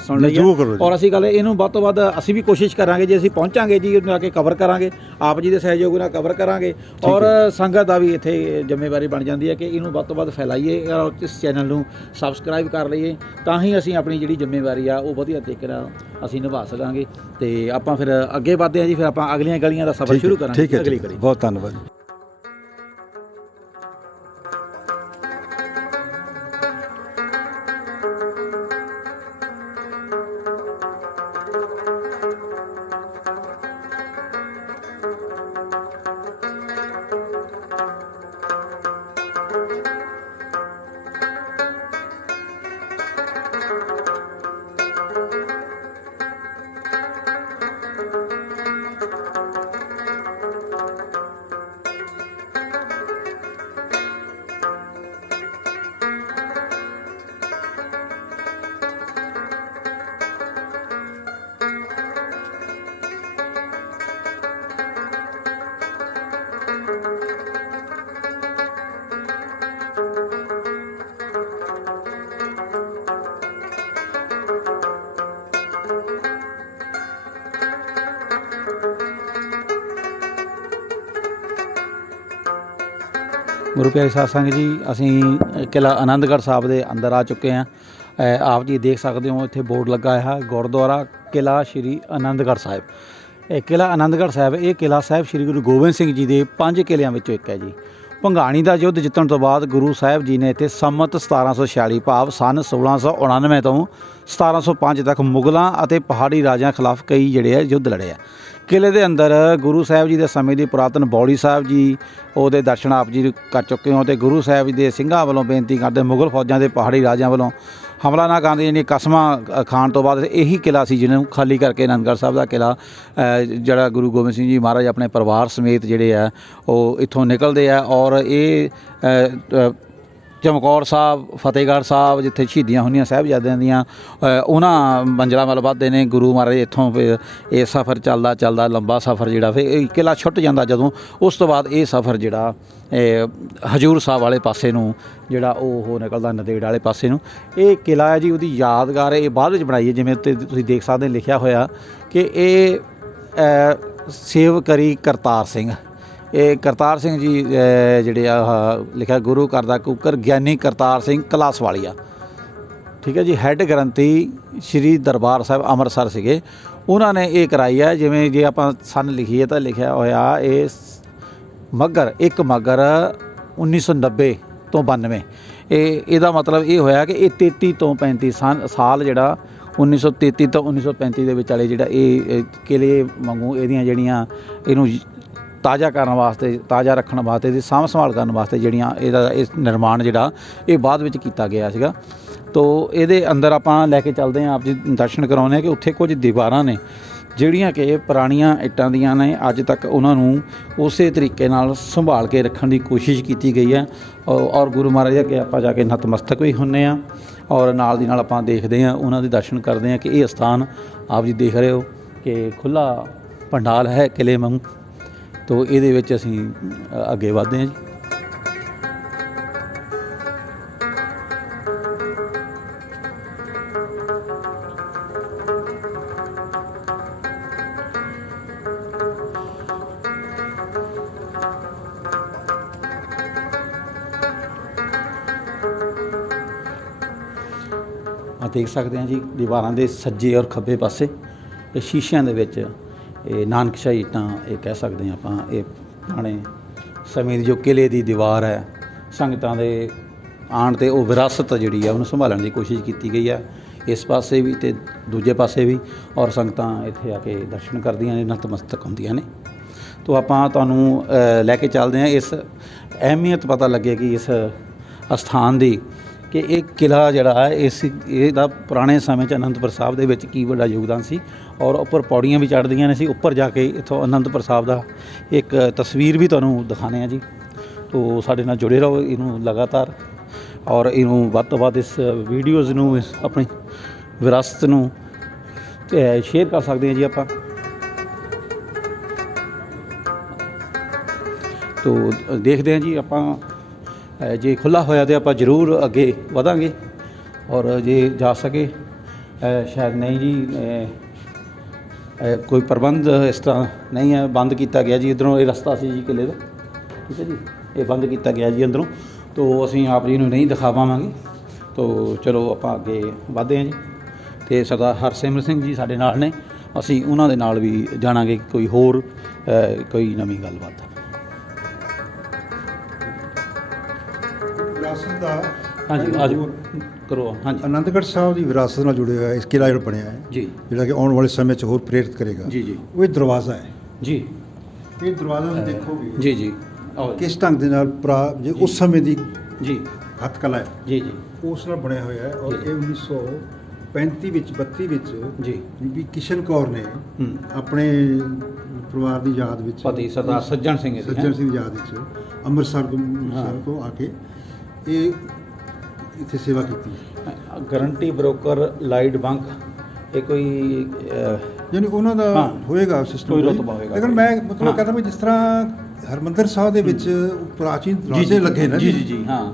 ਸੁਣ ਲਈ ਹੈ, ਔਰ ਅਸੀਂ ਗੱਲ ਇਹਨੂੰ ਵੱਧ ਤੋਂ ਵੱਧ ਅਸੀਂ ਵੀ ਕੋਸ਼ਿਸ਼ ਕਰਾਂਗੇ, ਜੇ ਅਸੀਂ ਪਹੁੰਚਾਂਗੇ ਜੀ ਉਹਨੂੰ ਆ ਕੇ ਕਵਰ ਕਰਾਂਗੇ, ਆਪ ਜੀ ਦੇ ਸਹਿਯੋਗ ਨਾਲ ਕਵਰ ਕਰਾਂਗੇ, ਔਰ ਸੰਗਤ ਦਾ ਵੀ ਇੱਥੇ ਜ਼ਿੰਮੇਵਾਰੀ ਬਣ ਜਾਂਦੀ ਹੈ ਕਿ ਇਹਨੂੰ ਵੱਧ ਤੋਂ ਵੱਧ ਫੈਲਾਈਏ ਔਰ ਇਸ ਚੈਨਲ ਨੂੰ ਸਬਸਕ੍ਰਾਈਬ ਕਰ ਲਈਏ, ਤਾਂ ਹੀ ਅਸੀਂ ਆਪਣੀ ਜਿਹੜੀ ਜ਼ਿੰਮੇਵਾਰੀ ਆ ਉਹ ਵਧੀਆ ਤਰੀਕੇ ਨਾਲ ਅਸੀਂ ਨਿਭਾ ਸਕਾਂਗੇ। ਤੇ ਆਪਾਂ ਫਿਰ ਅੱਗੇ ਵਧਦੇ ਹਾਂ ਜੀ, ਫਿਰ ਆਪਾਂ ਅਗਲੀਆਂ ਗਲੀਆਂ ਦਾ ਸਫ਼ਰ ਸ਼ੁਰੂ ਕਰਾਂਗੇ ਅਗਲੀ ਕੜੀ। ਬਹੁਤ ਧੰਨਵਾਦ। ਗੁਰੂ ਪਿਆਰੇ ਸਾਧ ਸੰਗਤ ਜੀ, ਅਸੀਂ ਕਿਲ੍ਹਾ ਆਨੰਦਗੜ੍ਹ ਸਾਹਿਬ ਦੇ ਅੰਦਰ ਆ ਚੁੱਕੇ ਹਾਂ। ਆਪ ਜੀ ਦੇਖ ਸਕਦੇ ਹੋ ਇੱਥੇ ਬੋਰਡ ਲੱਗਾ ਹੈ, ਗੁਰਦੁਆਰਾ ਕਿਲ੍ਹਾ ਸ਼੍ਰੀ ਆਨੰਦਗੜ੍ਹ ਸਾਹਿਬ। ਇਹ ਕਿਲ੍ਹਾ ਆਨੰਦਗੜ੍ਹ ਸਾਹਿਬ, ਇਹ ਕਿਲ੍ਹਾ ਸਾਹਿਬ ਸ਼੍ਰੀ ਗੁਰੂ ਗੋਬਿੰਦ ਸਿੰਘ ਜੀ ਦੇ 5 ਕਿਲ੍ਹਿਆਂ ਵਿੱਚੋਂ ਇੱਕ ਹੈ ਜੀ। ਭੰਗਾਣੀ ਦਾ ਯੁੱਧ ਜਿੱਤਣ ਤੋਂ ਬਾਅਦ ਗੁਰੂ ਸਾਹਿਬ ਜੀ ਨੇ ਇੱਥੇ ਸੰਮਤ 1746 ਭਾਵ ਸਨ 1699 ਤੋਂ 1705 ਤੱਕ ਮੁਗਲਾਂ ਅਤੇ ਪਹਾੜੀ ਰਾਜਿਆਂ ਖਿਲਾਫ ਕਈ ਜਿਹੜੇ ਆ ਯੁੱਧ ਲੜੇ ਆ। ਕਿਲ੍ਹੇ ਦੇ ਅੰਦਰ ਗੁਰੂ ਸਾਹਿਬ ਜੀ ਦੇ ਸਮੇਂ ਦੀ ਪੁਰਾਤਨ ਬੌਲੀ ਸਾਹਿਬ ਜੀ ਉਹਦੇ ਦਰਸ਼ਨ ਆਪ ਜੀ ਕਰ ਚੁੱਕੇ ਹੋ, ਅਤੇ ਗੁਰੂ ਸਾਹਿਬ ਜੀ ਦੇ ਸਿੰਘਾਂ ਵੱਲੋਂ ਬੇਨਤੀ ਕਰਦੇ ਮੁਗਲ ਫੌਜਾਂ ਦੇ ਪਹਾੜੀ ਰਾਜਿਆਂ ਵੱਲੋਂ ਹਮਲਾ ਨਾ ਕਰਨ ਦੀਆਂ ਕਸਮਾਂ ਖਾਣ ਤੋਂ ਬਾਅਦ ਇਹੀ ਕਿਲ੍ਹਾ ਸੀ ਜਿਹਨੂੰ ਖਾਲੀ ਕਰਕੇ ਆਨੰਦਗੜ੍ਹ ਸਾਹਿਬ ਦਾ ਕਿਲ੍ਹਾ ਜਿਹੜਾ ਗੁਰੂ ਗੋਬਿੰਦ ਸਿੰਘ ਜੀ ਮਹਾਰਾਜ ਆਪਣੇ ਪਰਿਵਾਰ ਸਮੇਤ ਜਿਹੜੇ ਆ ਉਹ ਇੱਥੋਂ ਨਿਕਲਦੇ ਆ, ਔਰ ਇਹ ਚਮਕੌਰ ਸਾਹਿਬ, ਫਤਿਹਗੜ੍ਹ ਸਾਹਿਬ ਜਿੱਥੇ ਸ਼ਹੀਦੀਆਂ ਹੁੰਦੀਆਂ ਸਾਹਿਬਜ਼ਾਦਿਆਂ ਦੀਆਂ, ਉਹਨਾਂ ਮੰਜ਼ਿਲਾਂ ਵੱਲ ਵੱਧਦੇ ਨੇ ਗੁਰੂ ਮਹਾਰਾਜ ਇੱਥੋਂ। ਫਿਰ ਇਹ ਸਫ਼ਰ ਚੱਲਦਾ ਲੰਬਾ ਸਫ਼ਰ ਜਿਹੜਾ ਫਿਰ ਇਹ ਕਿਲ੍ਹਾ ਛੁੱਟ ਜਾਂਦਾ ਜਦੋਂ, ਉਸ ਤੋਂ ਬਾਅਦ ਇਹ ਸਫ਼ਰ ਜਿਹੜਾ ਹਜ਼ੂਰ ਸਾਹਿਬ ਵਾਲੇ ਪਾਸੇ ਨੂੰ ਜਿਹੜਾ ਉਹ ਨਿਕਲਦਾ, ਨੰਦੇੜ ਵਾਲੇ ਪਾਸੇ ਨੂੰ। ਇਹ ਕਿਲ੍ਹਾ ਹੈ ਜੀ, ਉਹਦੀ ਯਾਦਗਾਰ ਇਹ ਬਾਅਦ ਵਿੱਚ ਬਣਾਈ ਹੈ, ਜਿਵੇਂ ਉੱਤੇ ਤੁਸੀਂ ਦੇਖ ਸਕਦੇ ਲਿਖਿਆ ਹੋਇਆ ਕਿ ਇਹ ਸੇਵ ਕਰੀ ਕਰਤਾਰ ਸਿੰਘ, ਇਹ ਕਰਤਾਰ ਸਿੰਘ ਜੀ ਜਿਹੜੇ ਆਹ ਲਿਖਿਆ ਗੁਰੂ ਘਰ ਦਾ ਕੁੱਕਰ ਗਿਆਨੀ ਕਰਤਾਰ ਸਿੰਘ ਕਲਾਸਵਾਲੀਆ, ਠੀਕ ਹੈ ਜੀ, ਹੈੱਡ ਗ੍ਰੰਥੀ ਸ਼੍ਰੀ ਦਰਬਾਰ ਸਾਹਿਬ ਅੰਮ੍ਰਿਤਸਰ ਸੀਗੇ। ਉਹਨਾਂ ਨੇ ਇਹ ਕਰਾਈ ਹੈ। ਜਿਵੇਂ ਜੇ ਆਪਾਂ ਸਨ ਲਿਖੀਏ ਤਾਂ ਲਿਖਿਆ ਹੋਇਆ ਇਹ ਮੱਘਰ 1 ਮੱਘਰ 1990 ਤੋਂ 92। ਇਹਦਾ ਮਤਲਬ ਇਹ ਹੋਇਆ ਕਿ ਇਹ 33 ਤੋਂ 35 ਸਾਲ ਜਿਹੜਾ 1933 ਤੋਂ 1935 ਦੇ ਵਿਚਾਲੇ ਜਿਹੜਾ ਇਹ ਕਿਲੇ ਵਾਂਗੂ ਇਹਦੀਆਂ ਜਿਹੜੀਆਂ ਇਹਨੂੰ ਤਾਜ਼ਾ ਕਰਨ ਵਾਸਤੇ, ਤਾਜ਼ਾ ਰੱਖਣ ਵਾਸਤੇ, ਇਹਦੀ ਸਾਂਭ ਸੰਭਾਲ ਕਰਨ ਵਾਸਤੇ ਜਿਹੜੀਆਂ ਇਹਦਾ ਇਸ ਨਿਰਮਾਣ ਜਿਹੜਾ ਇਹ ਬਾਅਦ ਵਿੱਚ ਕੀਤਾ ਗਿਆ ਸੀਗਾ। ਤੋ ਇਹਦੇ ਅੰਦਰ ਆਪਾਂ ਲੈ ਕੇ ਚੱਲਦੇ ਹਾਂ, ਆਪ ਜੀ ਦਰਸ਼ਨ ਕਰਾਉਂਦੇ ਹਾਂ ਕਿ ਉੱਥੇ ਕੁਝ ਦੀਵਾਰਾਂ ਨੇ ਜਿਹੜੀਆਂ ਕਿ ਪੁਰਾਣੀਆਂ ਇੱਟਾਂ ਦੀਆਂ ਨੇ। ਅੱਜ ਤੱਕ ਉਹਨਾਂ ਨੂੰ ਉਸੇ ਤਰੀਕੇ ਨਾਲ ਸੰਭਾਲ ਕੇ ਰੱਖਣ ਦੀ ਕੋਸ਼ਿਸ਼ ਕੀਤੀ ਗਈ ਹੈ। ਔਰ ਗੁਰੂ ਮਹਾਰਾਜ ਅੱਗੇ ਆਪਾਂ ਜਾ ਕੇ ਨਤਮਸਤਕ ਵੀ ਹੁੰਦੇ ਹਾਂ ਔਰ ਨਾਲ ਦੀ ਨਾਲ ਆਪਾਂ ਦੇਖਦੇ ਹਾਂ, ਉਹਨਾਂ ਦੇ ਦਰਸ਼ਨ ਕਰਦੇ ਹਾਂ ਕਿ ਇਹ ਸਥਾਨ ਆਪ ਜੀ ਦੇਖ ਰਹੇ ਹੋ ਕਿ ਖੁੱਲ੍ਹਾ ਪੰਡਾਲ ਹੈ ਕਿਲੇ ਵਾਂਗੂ। ਤੋ ਇਹਦੇ ਵਿੱਚ ਅਸੀਂ ਅੱਗੇ ਵਧਦੇ ਹਾਂ ਜੀ। ਦੇਖ ਸਕਦੇ ਹਾਂ ਜੀ ਦੀਵਾਰਾਂ ਦੇ ਸੱਜੇ ਔਰ ਖੱਬੇ ਪਾਸੇ ਇਹ ਸ਼ੀਸ਼ਿਆਂ ਦੇ ਵਿੱਚ ਇਹ ਨਾਨਕਸ਼ਾਹੀ ਇੱਟਾਂ ਇਹ ਕਹਿ ਸਕਦੇ ਹਾਂ ਆਪਾਂ। ਇਹ ਪੁਰਾਣੇ ਸਮੇਂ ਦੀ ਜੋ ਕਿਲੇ ਦੀ ਦੀਵਾਰ ਹੈ, ਸੰਗਤਾਂ ਦੇ ਆਉਣ 'ਤੇ ਉਹ ਵਿਰਾਸਤ ਜਿਹੜੀ ਆ ਉਹਨੂੰ ਸੰਭਾਲਣ ਦੀ ਕੋਸ਼ਿਸ਼ ਕੀਤੀ ਗਈ ਹੈ, ਇਸ ਪਾਸੇ ਵੀ ਅਤੇ ਦੂਜੇ ਪਾਸੇ ਵੀ। ਔਰ ਸੰਗਤਾਂ ਇੱਥੇ ਆ ਕੇ ਦਰਸ਼ਨ ਕਰਦੀਆਂ ਨੇ, ਨਤਮਸਤਕ ਹੁੰਦੀਆਂ ਨੇ। ਤੋ ਆਪਾਂ ਤੁਹਾਨੂੰ ਲੈ ਕੇ ਚੱਲਦੇ ਹਾਂ, ਇਸ ਅਹਿਮੀਅਤ ਪਤਾ ਲੱਗੇਗੀ ਇਸ ਅਸਥਾਨ ਦੀ ਕਿ ਇਹ ਕਿਲ੍ਹਾ ਜਿਹੜਾ ਹੈ ਇਹਦਾ ਪੁਰਾਣੇ ਸਮੇਂ 'ਚ ਅਨੰਦਪੁਰ ਸਾਹਿਬ ਦੇ ਵਿੱਚ ਕੀ ਵੱਡਾ ਯੋਗਦਾਨ ਸੀ। ਔਰ ਉੱਪਰ ਪੌੜੀਆਂ ਵੀ ਚੜ੍ਹਦੀਆਂ ਨੇ ਸੀ, ਉੱਪਰ ਜਾ ਕੇ ਇੱਥੋਂ ਅਨੰਦਪੁਰ ਸਾਹਿਬ ਦਾ ਇੱਕ ਤਸਵੀਰ ਵੀ ਤੁਹਾਨੂੰ ਦਿਖਾਉਂਦੇ ਹਾਂ ਜੀ। ਤੋ ਸਾਡੇ ਨਾਲ ਜੁੜੇ ਰਹੋ ਇਹਨੂੰ ਲਗਾਤਾਰ, ਔਰ ਇਹਨੂੰ ਵੱਧ ਤੋਂ ਵੱਧ ਇਸ ਵੀਡੀਓਜ਼ ਨੂੰ, ਆਪਣੀ ਵਿਰਾਸਤ ਨੂੰ ਸ਼ੇਅਰ ਕਰ ਸਕਦੇ ਹਾਂ ਜੀ ਆਪਾਂ। ਤੋ ਦੇਖਦੇ ਹਾਂ ਜੀ ਆਪਾਂ, ਜੇ ਖੁੱਲ੍ਹਾ ਹੋਇਆ ਤਾਂ ਆਪਾਂ ਜ਼ਰੂਰ ਅੱਗੇ ਵਧਾਂਗੇ। ਔਰ ਜੇ ਜਾ ਸਕੇ ਸ਼ਾਇਦ ਨਹੀਂ ਜੀ, ਕੋਈ ਪ੍ਰਬੰਧ ਇਸ ਤਰ੍ਹਾਂ ਨਹੀਂ ਹੈ, ਬੰਦ ਕੀਤਾ ਗਿਆ ਜੀ। ਇੱਧਰੋਂ ਇਹ ਰਸਤਾ ਸੀ ਜੀ ਕਿਲੇ ਦਾ, ਠੀਕ ਹੈ ਜੀ, ਇਹ ਬੰਦ ਕੀਤਾ ਗਿਆ ਜੀ ਅੰਦਰੋਂ। ਤੋ ਅਸੀਂ ਆਪ ਜੀ ਨੂੰ ਨਹੀਂ ਦਿਖਾ ਪਾਵਾਂਗੇ। ਤੋ ਚਲੋ ਆਪਾਂ ਅੱਗੇ ਵਧਦੇ ਹਾਂ ਜੀ। ਅਤੇ ਸਰਦਾਰ ਹਰਸਿਮਰਤ ਸਿੰਘ ਜੀ ਸਾਡੇ ਨਾਲ ਨੇ, ਅਸੀਂ ਉਹਨਾਂ ਦੇ ਨਾਲ ਵੀ ਜਾਣਾਂਗੇ ਕੋਈ ਹੋਰ ਕੋਈ ਨਵੀਂ ਗੱਲਬਾਤ। ਵਿਰਾਸਤ ਦਾ ਹਾਂਜੀ ਅੱਜ ਕਰੋ। ਹਾਂਜੀ, ਆਨੰਦਗੜ੍ਹ ਸਾਹਿਬ ਦੀ ਵਿਰਾਸਤ ਨਾਲ ਜੁੜੇ ਹੋਇਆ ਇਸ ਕਿਲ੍ਹਾ ਜਿਹੜਾ ਬਣਿਆ ਹੈ ਜੀ, ਜਿਹੜਾ ਕਿ ਆਉਣ ਵਾਲੇ ਸਮੇਂ 'ਚ ਹੋਰ ਪ੍ਰੇਰਿਤ ਕਰੇਗਾ ਜੀ ਜੀ ਉਹ ਇਹ ਦਰਵਾਜ਼ਾ ਹੈ ਜੀ। ਇਹ ਦਰਵਾਜ਼ਾ ਤੁਸੀਂ ਦੇਖੋਗੇ ਜੀ ਜੀ ਕਿਸ ਢੰਗ ਦੇ ਨਾਲ ਜੇ ਉਸ ਸਮੇਂ ਦੀ ਜੀ ਹੱਥ ਕਲਾ ਹੈ ਜੀ ਜੀ ਉਸ ਨਾਲ ਬਣਿਆ ਹੋਇਆ ਹੈ। ਔਰ ਇਹ 1935 ਵਿੱਚ 32 ਵਿੱਚ ਜੀ ਬੀਬੀ ਕਿਸ਼ਨ ਕੌਰ ਨੇ ਆਪਣੇ ਪਰਿਵਾਰ ਦੀ ਯਾਦ ਵਿੱਚ, ਪਤੀ ਸਰਦਾਰ ਸੱਜਣ ਸਿੰਘ ਜੀ, ਸੱਜਣ ਸਿੰਘ ਦੀ ਯਾਦ ਵਿੱਚ ਅੰਮ੍ਰਿਤਸਰ ਤੋਂ ਆ ਕੇ ਇਹ ਇੱਥੇ ਸੇਵਾ ਕੀਤੀ। ਗਰੰਟੀ ਬ੍ਰੋਕਰ ਲਾਈਟ ਬੰਕ, ਇਹ ਕੋਈ ਯਾਨੀ ਉਹਨਾਂ ਦਾ ਹੋਏਗਾ ਸਿਸਟਮ, ਕੋਈ ਰੁਤਬਾ ਹੋਏਗਾ। ਲੇਕਿਨ ਮੈਂ ਮਤਲਬ ਕਹਿੰਦਾ ਵੀ ਜਿਸ ਤਰ੍ਹਾਂ ਹਰਿਮੰਦਰ ਸਾਹਿਬ ਦੇ ਵਿੱਚ ਪ੍ਰਾਚੀਨ ਦਰਵਾਜ਼ੇ ਲੱਗੇ ਨੇ ਜੀ ਜੀ ਜੀ, ਹਾਂ,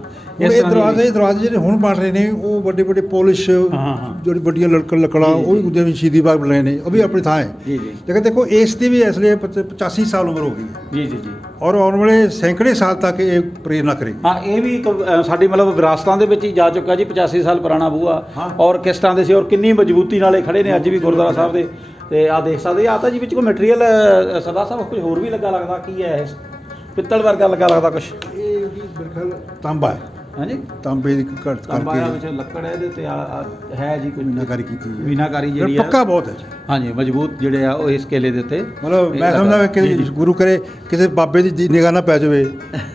ਇਹ ਦਰਵਾਜ਼ੇ ਜਿਹੜੇ ਹੁਣ ਬਣ ਰਹੇ ਨੇ ਉਹ ਵੱਡੇ ਵੱਡੇ ਪੋਲਿਸ਼ ਜਿਹੜੀ ਵੱਡੀਆਂ ਲੱਕੜਾਂ ਉਹ ਵੀ ਜਿਵੇਂ ਸ਼ਹੀਦੀ ਬਾਗ ਬਣੇ ਨੇ, ਉਹ ਵੀ ਆਪਣੀ ਥਾਂ ਹੈ ਜੀ ਜੀ। ਲੇਕਿਨ ਦੇਖੋ ਇਸ ਦੀ ਵੀ ਇਸ ਲਈ 85 ਸਾਲ ਉਮਰ ਹੋ ਗਈ ਹੈ ਜੀ ਜੀ ਜੀ, ਔਰ ਆਉਣ ਵਾਲੇ ਸੈਂਕੜੇ ਸਾਲ ਤੱਕ ਇਹ ਪ੍ਰੇਰਨਾ ਕਰੇਗੀ। ਹਾਂ, ਇਹ ਵੀ ਇੱਕ ਸਾਡੀ ਮਤਲਬ ਵਿਰਾਸਤਾਂ ਦੇ ਵਿੱਚ ਹੀ ਜਾ ਚੁੱਕਾ ਜੀ। 85 ਸਾਲ ਪੁਰਾਣਾ ਬੂਹਾ, ਔਰ ਕਿਸ ਤਰ੍ਹਾਂ ਦੇ ਸੀ ਔਰ ਕਿੰਨੀ ਮਜ਼ਬੂਤੀ ਨਾਲ ਇਹ ਖੜੇ ਨੇ ਅੱਜ ਵੀ ਗੁਰਦੁਆਰਾ ਸਾਹਿਬ ਦੇ। ਤੇ ਆਹ ਦੇਖ ਸਕਦੇ ਆ ਤਾਂ ਜੀ ਵਿੱਚ ਕੋਈ ਮਟੀਰੀਅਲ ਸਰਦਾਰ ਸਾਹਿਬ ਕੁਝ ਹੋਰ ਵੀ ਲੱਗਾ ਲੱਗਦਾ, ਕੀ ਹੈ ਇਹ? ਪਿੱਤਲ ਵਰਗਾ ਲੱਗਾ ਕੁਛ। ਇਹ ਉਹਦੀ ਮੇਰੇ ਖਿਆਲ ਤਾਂਬਾ ਹੈ। ਹਾਂਜੀ, ਤਾਂਬੇ ਦੀ ਤਾਂਬਾ ਵਿੱਚ ਲੱਕੜ ਹੈ ਇਹਦੇ ਤੇ ਹੈ ਜੀ ਕੋਈ ਮੀਨਾਕਾਰੀ ਕੀਤੀ ਹੋਈ ਹੈ। ਮੀਨਾਕਾਰੀ ਜਿਹੜੀ ਪੱਕਾ ਬਹੁਤ ਹੈ ਜੀ। ਹਾਂਜੀ, ਮਜ਼ਬੂਤ ਜਿਹੜੇ ਆ ਉਹ ਇਸ ਕਿਲੇ ਦੇ ਉੱਤੇ ਮਤਲਬ ਮੈਂ ਸਮਝਦਾ ਕਿ ਗੁਰੂ ਕਰੇ ਕਿਸੇ ਬਾਬੇ ਦੀ ਨਿਗਾਹ ਨਾ ਪੈ ਜਾਵੇ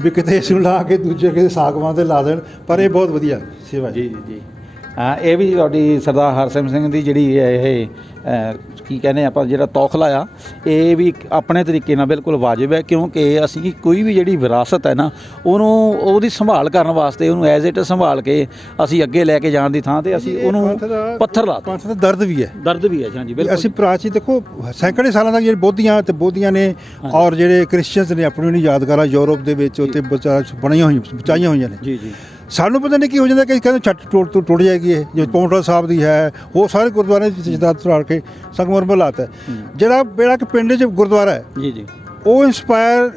ਵੀ ਕਿਤੇ ਇਸ ਨੂੰ ਲਾ ਕੇ ਦੂਜੇ ਕਿਸੇ ਸਾਗਵਾਨ ਤੇ ਲਾ ਦੇਣ, ਪਰ ਇਹ ਬਹੁਤ ਵਧੀਆ ਸੇਵਾ ਜੀ ਜੀ ਜੀ। ਹਾਂ, ਇਹ ਵੀ ਤੁਹਾਡੀ ਸਰਦਾਰ ਹਰਸਿਮਰਤ ਸਿੰਘ ਦੀ ਜਿਹੜੀ ਇਹ ਕੀ ਕਹਿੰਦੇ ਆਪਾਂ ਜਿਹੜਾ ਤੌਖਲਾ ਆ, ਇਹ ਵੀ ਆਪਣੇ ਤਰੀਕੇ ਨਾਲ ਬਿਲਕੁਲ ਵਾਜਿਬ ਹੈ, ਕਿਉਂਕਿ ਅਸੀਂ ਕੋਈ ਵੀ ਜਿਹੜੀ ਵਿਰਾਸਤ ਹੈ ਨਾ ਉਹਦੀ ਸੰਭਾਲ ਕਰਨ ਵਾਸਤੇ ਉਹਨੂੰ ਐਜ਼ ਇਟ ਸੰਭਾਲ ਕੇ ਅਸੀਂ ਅੱਗੇ ਲੈ ਕੇ ਜਾਣ ਦੀ ਥਾਂ ਤੇ ਅਸੀਂ ਉਹਨੂੰ ਪੱਥਰ ਲਾ ਪੰਥ ਦਾ ਦਰਦ ਵੀ ਹੈ ਹਾਂਜੀ ਬਿਲਕੁਲ। ਅਸੀਂ ਪ੍ਰਾਚੀਨ ਦੇਖੋ ਸੈਂਕੜੇ ਸਾਲਾਂ ਤੱਕ ਜਿਹੜੇ ਬੋਧੀਆਂ ਨੇ ਔਰ ਜਿਹੜੇ ਕ੍ਰਿਸਚੀਅਨਸ ਨੇ ਆਪਣੀ ਨੂੰ ਯਾਦਗਾਰਾਂ ਯੂਰਪ ਦੇ ਵਿੱਚ ਉੱਥੇ ਬਚਾਈਆਂ ਹੋਈਆਂ ਨੇ। ਜੀ ਜੀ, ਸਾਨੂੰ ਪਤਾ ਨਹੀਂ ਕੀ ਹੋ ਜਾਂਦਾ ਕਿ ਕਹਿੰਦੇ ਛੱਟ ਟੁੱਟ ਜਾਏਗੀ ਇਹ, ਜਿਵੇਂ ਪੌਂਟਾ ਸਾਹਿਬ ਦੀ ਹੈ, ਉਹ ਸਾਰੇ ਗੁਰਦੁਆਰੇ ਜਿੱਦਾਂ ਤੁਰ ਕੇ ਸੰਗਮਰਮਰ ਲਾਤਾ ਹੈ। ਜਿਹੜਾ ਕਿ ਪਿੰਡ 'ਚ ਗੁਰਦੁਆਰਾ ਹੈ ਜੀ ਜੀ, ਉਹ ਇੰਸਪਾਇਰ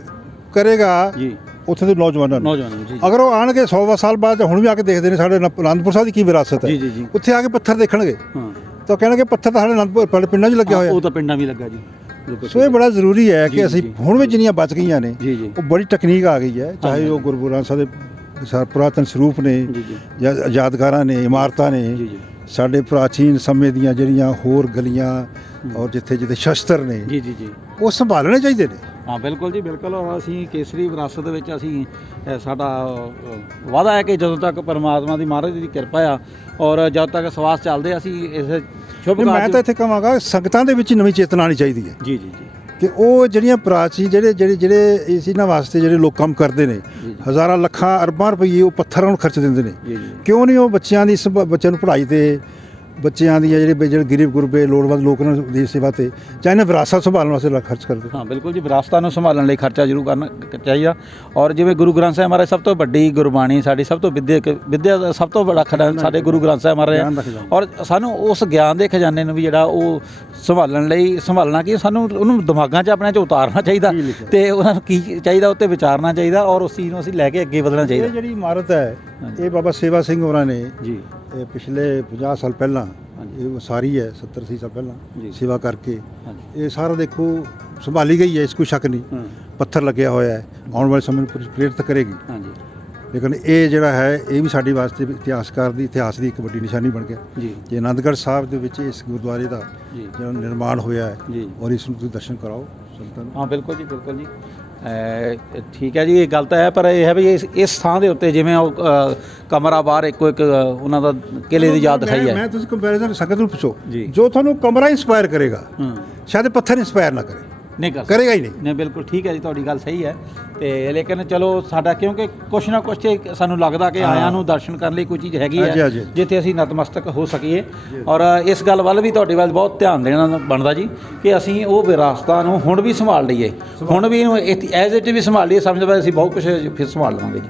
ਕਰੇਗਾ ਜੀ ਉੱਥੇ ਦੇ ਨੌਜਵਾਨਾਂ ਨੂੰ। ਨੌਜਵਾਨਾਂ ਨੂੰ ਜੀ ਅਗਰ ਉਹ ਆਣਗੇ 100 ਸਾਲ ਬਾਅਦ ਜਾਂ ਹੁਣ ਵੀ ਆ ਕੇ ਦੇਖਦੇ ਨੇ ਸਾਡੇ ਅਨੰਦਪੁਰ ਸਾਹਿਬ ਦੀ ਕੀ ਵਿਰਾਸਤ ਜੀ ਹੈ, ਜੀ ਜੀ ਉੱਥੇ ਆ ਕੇ ਪੱਥਰ ਦੇਖਣਗੇ ਹਾਂ ਤਾਂ ਕਹਿਣਗੇ ਪੱਥਰ ਤਾਂ ਸਾਡੇ ਅਨੰਦਪੁਰ ਪਿੰਡਾਂ 'ਚ ਲੱਗਿਆ ਹੋਇਆ। ਉਹ ਤਾਂ ਪਿੰਡਾਂ ਵੀ ਲੱਗਾ ਜੀ ਬਿਲਕੁਲ ਸੋ ਇਹ ਬੜਾ ਜ਼ਰੂਰੀ ਹੈ ਜੀ, ਕਿ ਅਸੀਂ ਜੀ। ਹੁਣ ਵੀ ਜਿੰਨੀਆਂ ਬਚ ਗਈਆਂ ਨੇ ਜੀ ਜੀ ਉਹ ਬੜੀ ਟੈਕਨੀਕ ਆ ਗਈ ਹੈ, ਚਾਹੇ ਉਹ ਗੁਰੂ ਗ੍ਰੰਥ ਸਾਹਿਬ ਦੇ ਪੁਰਾਤਨ ਸਰੂਪ ਨੇ ਜੀ ਜੀ ਜਾਂ ਯਾਦਗਾਰਾਂ ਨੇ, ਇਮਾਰਤਾਂ ਨੇ, ਜੀ ਜੀ ਸਾਡੇ ਪ੍ਰਾਚੀਨ ਸਮੇਂ ਦੀਆਂ ਜਿਹੜੀਆਂ ਹੋਰ ਗਲੀਆਂ ਔਰ ਜਿੱਥੇ ਜਿੱਥੇ ਸ਼ਸਤਰ ਨੇ ਜੀ ਜੀ ਜੀ ਉਹ ਸੰਭਾਲਣੇ ਚਾਹੀਦੇ ਨੇ। ਹਾਂ ਬਿਲਕੁਲ ਜੀ ਬਿਲਕੁਲ। ਔਰ ਅਸੀਂ ਕੇਸਰੀ ਵਿਰਾਸਤ ਦੇ ਵਿੱਚ ਅਸੀਂ ਸਾਡਾ ਵਾਅਦਾ ਹੈ ਕਿ ਜਦੋਂ ਤੱਕ ਪਰਮਾਤਮਾ ਦੀ ਮਹਾਰਾਜ ਦੀ ਕਿਰਪਾ ਆ ਔਰ ਜਦ ਤੱਕ ਸਵਾਸ ਚੱਲਦੇ ਅਸੀਂ ਇਸ ਸ਼ੁਭ ਮੈਂ ਕਾਰਜ ਤਾਂ ਇੱਥੇ ਕਹਾਂਗਾ ਸੰਗਤਾਂ ਦੇ ਵਿੱਚ ਹੀ ਨਵੀਂ ਚੇਤਨਾ ਆਉਣੀ ਚਾਹੀਦੀ ਹੈ ਜੀ ਜੀ ਜੀ ਕਿ ਉਹ ਜਿਹੜੀਆਂ ਪ੍ਰਾਚੀਨ ਜਿਹੜੇ ਇਸ ਇਹਨਾਂ ਵਾਸਤੇ ਜਿਹੜੇ ਲੋਕ ਕੰਮ ਕਰਦੇ ਨੇ, ਜੀ ਜੀ ਹਜ਼ਾਰਾਂ ਲੱਖਾਂ ਅਰਬਾਂ ਰੁਪਏ ਉਹ ਪੱਥਰਾਂ ਨੂੰ ਖਰਚ ਦਿੰਦੇ ਨੇ, ਜੀ ਜੀ ਕਿਉਂ ਨਹੀਂ ਉਹ ਬੱਚਿਆਂ ਨੂੰ ਪੜ੍ਹਾਈ ਤੇ, ਬੱਚਿਆਂ ਦੀਆਂ ਜਿਹੜੇ ਗਰੀਬ ਗੁਰਬੇ ਲੋੜਵੰਦ ਲੋਕਾਂ ਦੀ ਸੇਵਾ ਤੇ, ਜਾਂ ਇਹਨਾਂ ਵਿਰਾਸਤ ਸੰਭਾਲਣ ਵਾਸਤੇ ਖਰਚ ਕਰਦੇ। ਹਾਂ ਬਿਲਕੁਲ ਜੀ। ਵਿਰਾਸਤਾਂ ਨੂੰ ਸੰਭਾਲਣ ਲਈ ਖਰਚਾ ਜ਼ਰੂਰ ਕਰਨਾ ਚਾਹੀਦਾ। ਔਰ ਜਿਵੇਂ ਗੁਰੂ ਗ੍ਰੰਥ ਸਾਹਿਬ ਮਹਾਰਾਜ ਸਭ ਤੋਂ ਵੱਡੀ ਗੁਰਬਾਣੀ, ਸਾਡੀ ਸਭ ਤੋਂ ਵਿੱਦਿਆ ਦਾ ਸਭ ਤੋਂ ਵੱਡਾ ਖਜ਼ਾਨਾ ਸਾਡੇ ਗੁਰੂ ਗ੍ਰੰਥ ਸਾਹਿਬ ਮਹਾਰਾਜ ਗਿਆਨ ਆ। ਦਾ ਖਜ਼ਾਨਾ। ਔਰ ਸਾਨੂੰ ਉਸ ਗਿਆਨ ਦੇ ਖਜ਼ਾਨੇ ਨੂੰ ਵੀ ਜਿਹੜਾ ਉਹ ਸੰਭਾਲਣਾ ਕੀ ਸਾਨੂੰ ਉਹਨੂੰ ਦਿਮਾਗਾਂ 'ਚ ਆਪਣੇ 'ਚ ਉਤਾਰਨਾ ਚਾਹੀਦਾ ਕੀ ਲਿਖਿਆ। ਤੇ ਉਹਨਾਂ ਨੂੰ ਕੀ ਚਾਹੀਦਾ ਉੱਤੇ ਵਿਚਾਰਨਾ ਚਾਹੀਦਾ ਔਰ ਉਸ ਚੀਜ਼ ਨੂੰ ਅਸੀਂ ਲੈ ਕੇ ਅੱਗੇ ਵਧਣਾ ਇਹ ਚਾਹੀਦਾ ਜਿਹੜੀ ਇਮਾਰਤ ਹੈ ਹਾਂਜੀ। ਇਹ ਬਾਬਾ ਸੇਵਾ ਸਿੰਘ ਹੋਰਾਂ ਨੇ ਜੀ ਇਹ ਪਿਛਲੇ 50 ਸਾਲ ਪਹਿਲਾਂ ਹਾਂਜੀ। ਇਹ ਸਾਰੀ ਹੈ 70-80 ਸਾਲ ਪਹਿਲਾਂ ਜੀ। ਸੇਵਾ ਕਰਕੇ ਹਾਂਜੀ ਇਹ ਸਾਰਾ ਦੇਖੋ ਸੰਭਾਲੀ ਗਈ ਹੈ, ਇਸ ਕੋਈ ਸ਼ੱਕ ਨਹੀਂ। ਹਾਂ ਪੱਥਰ ਲੱਗਿਆ ਹੋਇਆ ਹੈ, ਆਉਣ ਵਾਲੇ ਸਮੇਂ ਨੂੰ ਪ੍ਰੇਰਿਤ ਕਰੇਗੀ। ਹਾਂਜੀ ਲੇਕਿਨ ਇਹ ਜਿਹੜਾ ਹੈ ਇਹ ਵੀ ਸਾਡੀ ਵਾਸਤੇ ਇਤਿਹਾਸ ਦੀ ਇੱਕ ਵੱਡੀ ਨਿਸ਼ਾਨੀ ਬਣ ਗਿਆ ਜੀ ਕਿ ਆਨੰਦਗੜ੍ਹ ਸਾਹਿਬ ਦੇ ਵਿੱਚ ਇਸ ਗੁਰਦੁਆਰੇ ਦਾ ਜੀ ਜਿਹੜਾ ਨਿਰਮਾਣ ਹੋਇਆ ਹੈ ਜੀ ਔਰ ਇਸ ਨੂੰ ਤੁਸੀਂ ਦਰਸ਼ਨ ਕਰਾਓ ਸੰਤਾਂ ਨੂੰ। ਹਾਂ ਬਿਲਕੁਲ ਜੀ ਬਿਲਕੁਲ ਜੀ। ਠੀਕ ਹੈ ਜੀ। ਇਹ ਗੱਲ ਤਾਂ ਹੈ ਪਰ ਇਹ ਹੈ ਵੀ ਇਸ ਥਾਂ ਦੇ ਉੱਤੇ ਜਿਵੇਂ ਉਹ ਕਮਰਾ ਬਾਹਰ ਇੱਕੋ ਇੱਕ ਉਹਨਾਂ ਦਾ ਕਿਲੇ ਦੀ ਯਾਦ ਦਿਖਾਈ ਹੈ ਮੈਂ ਤੁਸੀਂ ਕੰਪੈਰੀਜ਼ਨ ਸੰਗਤ ਨੂੰ ਪੁੱਛੋ ਜੀ। ਜੋ ਤੁਹਾਨੂੰ ਕਮਰਾ ਇੰਸਪਾਇਰ ਕਰੇਗਾ ਹਾਂ ਸ਼ਾਇਦ ਪੱਥਰ ਇੰਸਪਾਇਰ ਨਾ ਕਰੇ, ਨਹੀਂ ਕਰ ਕਰੇਗਾ ਹੀ ਨਹੀਂ। ਨਹੀਂ ਬਿਲਕੁਲ ਠੀਕ ਹੈ ਜੀ, ਤੁਹਾਡੀ ਗੱਲ ਸਹੀ ਹੈ। ਤੇ ਲੇਕਿਨ ਚਲੋ ਸਾਡਾ ਕਿਉਂਕਿ ਕੁਛ ਨਾ ਕੁਛ ਸਾਨੂੰ ਲੱਗਦਾ ਕਿ ਆਇਆਂ ਨੂੰ ਦਰਸ਼ਨ ਕਰਨ ਲਈ ਕੋਈ ਚੀਜ਼ ਹੈਗੀ ਹਾਂਜੀ, ਹੈ ਹਾਂਜੀ। ਜਿੱਥੇ ਅਸੀਂ ਨਤਮਸਤਕ ਹੋ ਸਕੀਏ। ਔਰ ਇਸ ਗੱਲ ਵੱਲ ਵੀ ਤੁਹਾਡੇ ਵੱਲ ਬਹੁਤ ਧਿਆਨ ਦੇਣਾ ਬਣਦਾ ਜੀ ਕਿ ਅਸੀਂ ਉਹ ਵਿਰਾਸਤਾਂ ਨੂੰ ਹੁਣ ਵੀ ਸੰਭਾਲ ਲਈਏ, ਹੁਣ ਵੀ ਇਹਨੂੰ ਐਜ਼ ਇਟ ਵੀ ਸੰਭਾਲ ਲਈਏ। ਸਮਝ ਪਏ ਅਸੀਂ ਬਹੁਤ ਕੁਝ ਫਿਰ ਸੰਭਾਲ ਲਵਾਂਗੇ ਜੀ।